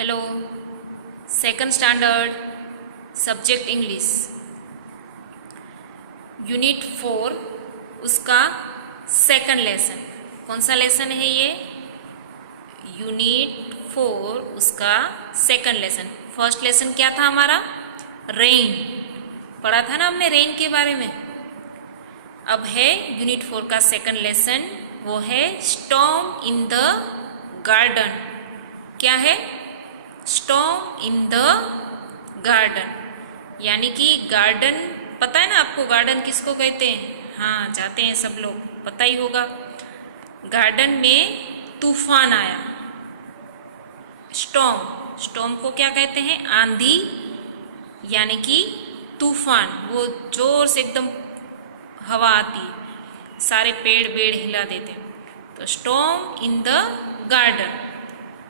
Hello, second standard subject English unit 4 उसका second lesson. कौन सा लेसन है ये? यूनिट 4 उसका सेकंड लेसन। फर्स्ट लेसन क्या था हमारा? रेन। पढ़ा था ना हमने रेन के बारे में। अब है यूनिट 4 का सेकंड लेसन, वो है स्टॉर्म इन द गार्डन। क्या है? स्टॉर्म इन द गार्डन, यानी कि गार्डन, पता है ना आपको गार्डन किसको कहते हैं? हाँ, जाते हैं सब लोग, पता ही होगा। गार्डन में तूफान आया। स्टॉर्म को क्या कहते हैं? आंधी, यानी कि तूफान। वो जोर से एकदम हवा आती है, सारे पेड़ वेड़ हिला देते हैं। तो स्टॉर्म इन द गार्डन।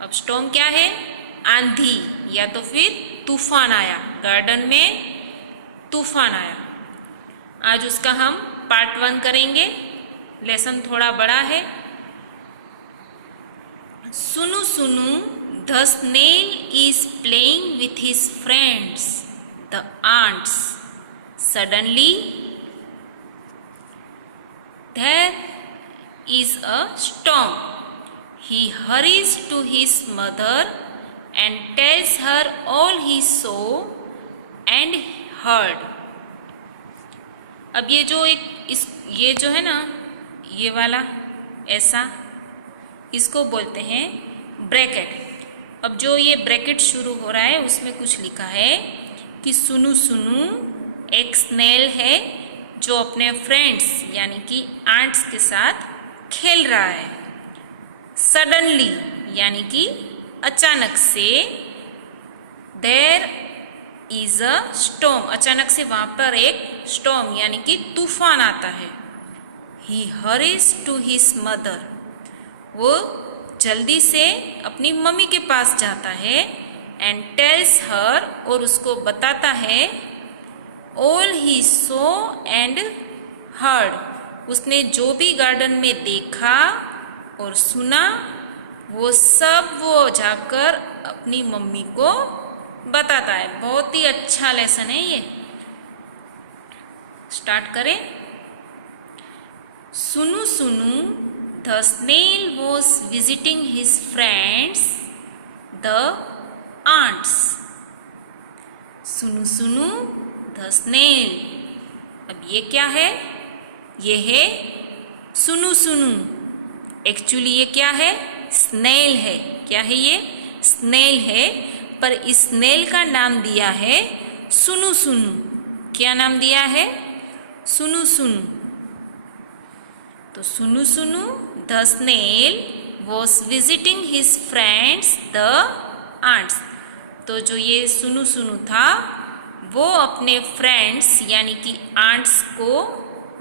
अब स्टॉर्म क्या है? आंधी या तो फिर तूफान आया, गार्डन में तूफान आया। आज उसका हम पार्ट 1 करेंगे। लेसन थोड़ा बड़ा है। Sunu Sunu the snail is playing with his friends the ants. Suddenly there is a storm. He hurries to his mother and tells her all he saw and heard. अब ये जो ये जो है ना, ये वाला ऐसा, इसको बोलते हैं ब्रैकेट। अब जो ये ब्रैकेट शुरू हो रहा है उसमें कुछ लिखा है कि सुनु सुनु एक स्नेल है जो अपने फ्रेंड्स यानी कि आंट्स के साथ खेल रहा है। सडनली यानी कि अचानक से, देयर इज अ स्टॉर्म, अचानक से वहां पर एक स्टॉर्म यानी कि तूफान आता है। ही हरीज टू हिज मदर, वो जल्दी से अपनी मम्मी के पास जाता है। एंड टेल्स हर, और उसको बताता है all he so and heard, उसने जो भी गार्डन में देखा और सुना वो सब वो जाकर अपनी मम्मी को बताता है। बहुत ही अच्छा लेसन है ये। स्टार्ट करें। Sunu Sunu the snail was visiting his friends the ants. Sunu Sunu the snail. अब ये क्या है? ये है सुनु सुनु। एक्चुअली ये क्या है? स्नेल है। क्या है ये? स्नेल है, पर इस स्नेल का नाम दिया है सुनु सुनु। क्या नाम दिया है? सुनु सुनु। तो Sunu Sunu the snail was visiting his friends the ants. तो जो ये सुनु सुनु था वो अपने फ्रेंड्स यानी कि आंट्स को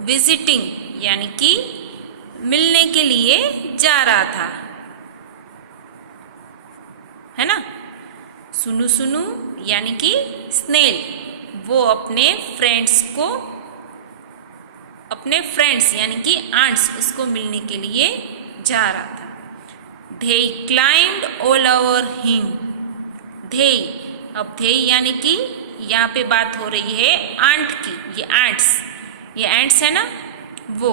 विजिटिंग यानी कि मिलने के लिए जा रहा था, है ना। सुनु सुनु यानी कि स्नेल, वो अपने फ्रेंड्स को, अपने फ्रेंड्स यानी कि आंट्स, उसको मिलने के लिए जा रहा था। They climbed all over him. They, अब they यानी कि यहाँ पे बात हो रही है आंट की। ये एंट्स है ना, वो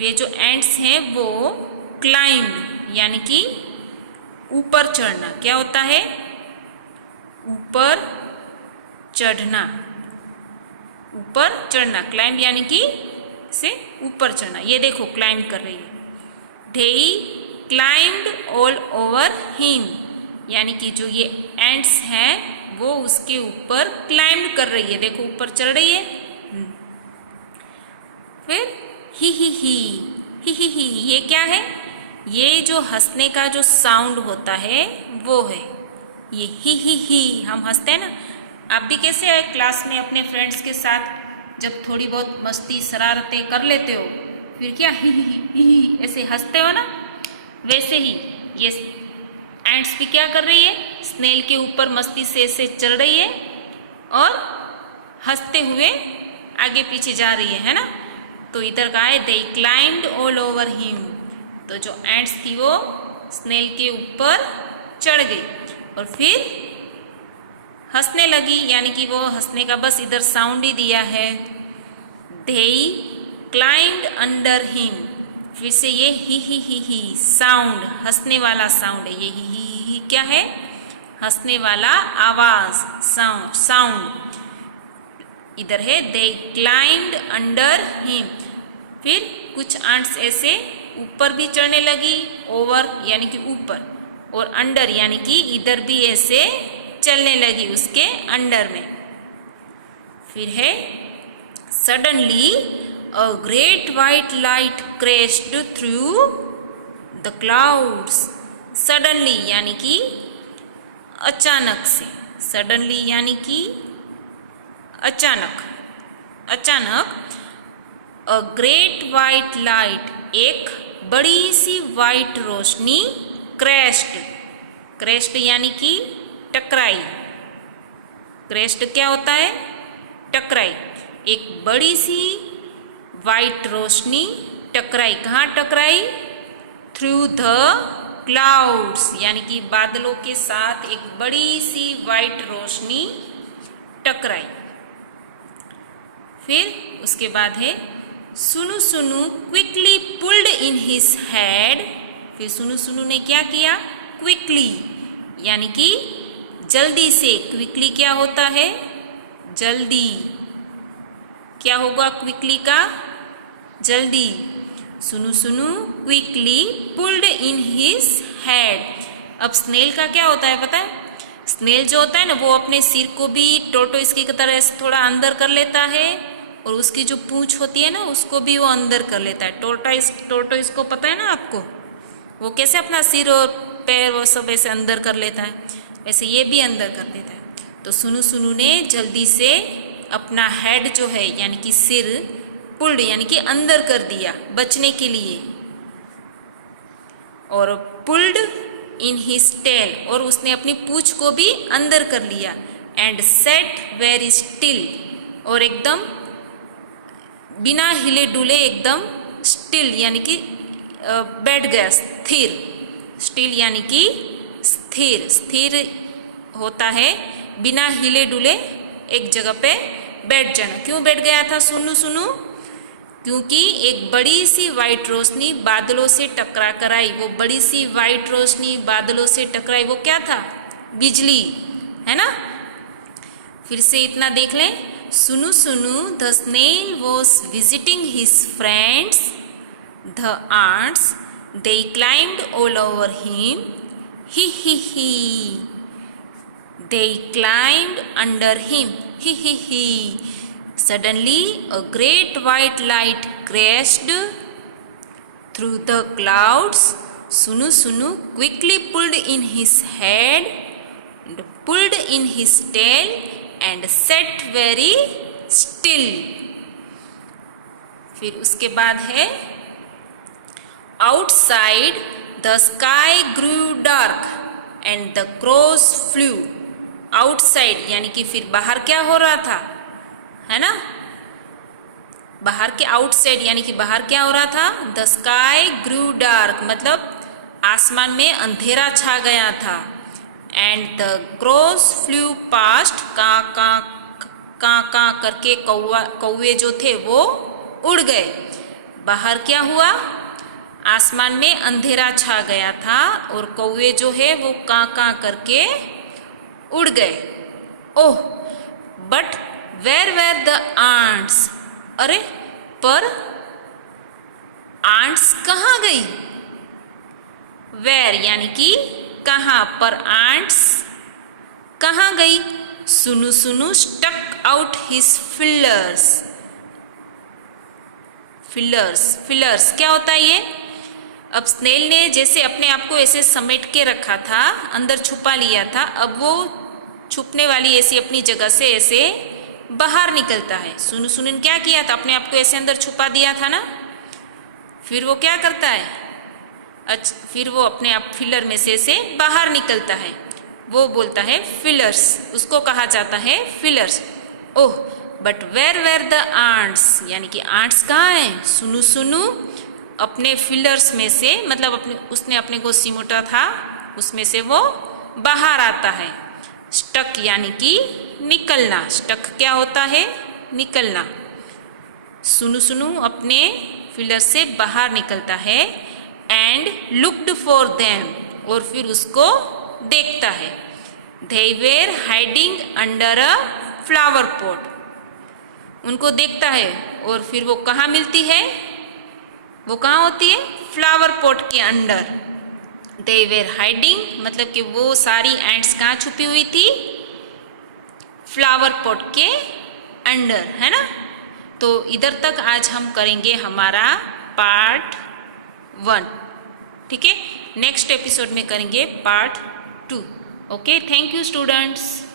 ये जो एंट्स हैं वो क्लाइंब यानी कि ऊपर चढ़ना। क्या होता है? ऊपर चढ़ना। ऊपर चढ़ना, क्लाइंब यानी कि से ऊपर चढ़ना। ये देखो क्लाइंब कर रही है। They climbed all over him, यानी कि जो ये एंट्स हैं वो उसके ऊपर क्लाइंब कर रही है। देखो ऊपर चढ़ रही है। फिर ही, ये क्या है? ये जो हंसने का जो साउंड होता है वो है ये ही। हम हंसते हैं ना। आप भी कैसे है क्लास में अपने फ्रेंड्स के साथ जब थोड़ी बहुत मस्ती शरारतें कर लेते हो, फिर क्या ही ऐसे हंसते हो ना, वैसे ही ये एंट्स भी क्या कर रही है? स्नेल के ऊपर मस्ती से ऐसे चल रही है और हंसते हुए आगे पीछे जा रही है ना। तो इधर का है दे क्लाइम्ड ऑल ओवर हिम। तो जो एंट्स थी वो स्नेल के ऊपर चढ़ गई और फिर हंसने लगी, यानी कि वो हंसने का बस इधर साउंड ही दिया है। They climbed under him, फिर से ये ही साउंड, हंसने वाला साउंड है ये ही क्या है, हंसने वाला आवाज, साउंड इधर है। They climbed under him, फिर कुछ आंट्स ऐसे ऊपर भी चढ़ने लगी, ओवर यानी कि ऊपर, और अंडर यानी कि इधर भी ऐसे चलने लगी उसके अंडर में। फिर है suddenly a great white light crashed through the clouds. Suddenly यानी कि अचानक से, सडनली यानी कि अचानक, अ ग्रेट वाइट लाइट, एक बड़ी सी वाइट रोशनी, क्रैश्ड यानी कि टकराई। क्रैश्ड क्या होता है, टकराई। एक बड़ी सी वाइट रोशनी टकराई, कहाँ टकराई, थ्रू द क्लाउड्स यानी कि बादलों के साथ एक बड़ी सी वाइट रोशनी टकराई। फिर उसके बाद है सुनु सुनु quickly pulled in his head. फिर सुनु सुनु ने क्या किया, क्विकली यानी कि जल्दी से। क्विकली क्या होता है, जल्दी। क्या होगा क्विकली का, जल्दी। सुनु सुनु quickly pulled in his head. अब स्नेल का क्या होता है पता है, स्नेल जो होता है ना वो अपने सिर को भी टोटोइस की तरह थोड़ा अंदर कर लेता है, और उसकी जो पूंछ होती है ना उसको भी वो अंदर कर लेता है। टोटोइस को पता है ना आपको, वो कैसे अपना सिर और पैर वो सब ऐसे अंदर कर लेता है, वैसे ये भी अंदर कर देता है। तो सुनु सुनु ने जल्दी से अपना हेड जो है यानी कि सिर, पुल्ड यानी कि अंदर कर दिया बचने के लिए, और पुल्ड इन हिज टेल, और उसने अपनी पूंछ को भी अंदर कर लिया। एंड सेट वेरी स्टिल, और एकदम बिना हिले डुले एकदम स्टिल यानी कि बैठ गया, स्थिर। स्टिल यानी कि स्थिर, स्थिर होता है बिना हिले डुले एक जगह पे बैठ जाना। क्यों बैठ गया था सुनु सुनु, क्योंकि एक बड़ी सी वाइट रोशनी बादलों से टकरा कर आई। वो बड़ी सी वाइट रोशनी बादलों से टकराई, वो क्या था, बिजली, है ना। फिर से इतना देख लें, Sunu Sunu the snail was visiting his friends the ants, they climbed all over him, he. They climbed under him, he. Suddenly a great white light crashed through the clouds. Sunu Sunu quickly pulled in his head and pulled in his tail and sat very still. फिर उसके बाद है outside the sky grew dark and the crows flew. outside यानी कि फिर बाहर क्या हो रहा था, है ना, बाहर के आउटसाइड यानी कि बाहर क्या हो रहा था, द स्काई ग्रू डार्क मतलब आसमान में अंधेरा छा गया था। And the cross flu past, का करके कौवे जो थे वो उड़ गए। बाहर क्या हुआ, आसमान में अंधेरा छा गया था और कौवे जो है वो का करके उड़ गए। Oh but where were the ants, अरे पर आंट्स कहाँ गई, वेर यानी कि कहाँ, पर आंट्स कहाँ गई। Sunu Sunu stuck out his feelers. Feelers क्या होता है ये, अब स्नेल ने जैसे अपने आप को ऐसे समेट के रखा था, अंदर छुपा लिया था, अब वो छुपने वाली ऐसी अपनी जगह से ऐसे बाहर निकलता है। सुनु सुनु ने क्या किया था, अपने आप को ऐसे अंदर छुपा दिया था ना, फिर वो क्या करता है, फिर वो अपने आप फिलर में से बाहर निकलता है, वो बोलता है फिलर्स, उसको कहा जाता है feelers. Oh but where were the ants, यानी कि आंट्स कहाँ हैं, सुनु सुनु अपने फिलर्स में से, मतलब उसने अपने को सिमटा था, उसमें से वो बाहर आता है। स्टक यानी कि निकलना। स्टक क्या होता है? निकलना। सुनु सुनु अपने फिलर से बाहर निकलता है। एंड लुक्ड फॉर देम, और फिर उसको देखता है। They were hiding under a flower pot, उनको देखता है और फिर वो कहाँ मिलती है? वो कहाँ होती है? फ्लावर पॉट के अंदर। दे वेर हाइडिंग मतलब कि वो सारी एंट्स कहाँ छुपी हुई थी? फ्लावर पॉट के अंदर, है ना। तो इधर तक आज हम करेंगे हमारा पार्ट 1, ठीक है। नेक्स्ट एपिसोड में करेंगे part 2। Okay, thank you students.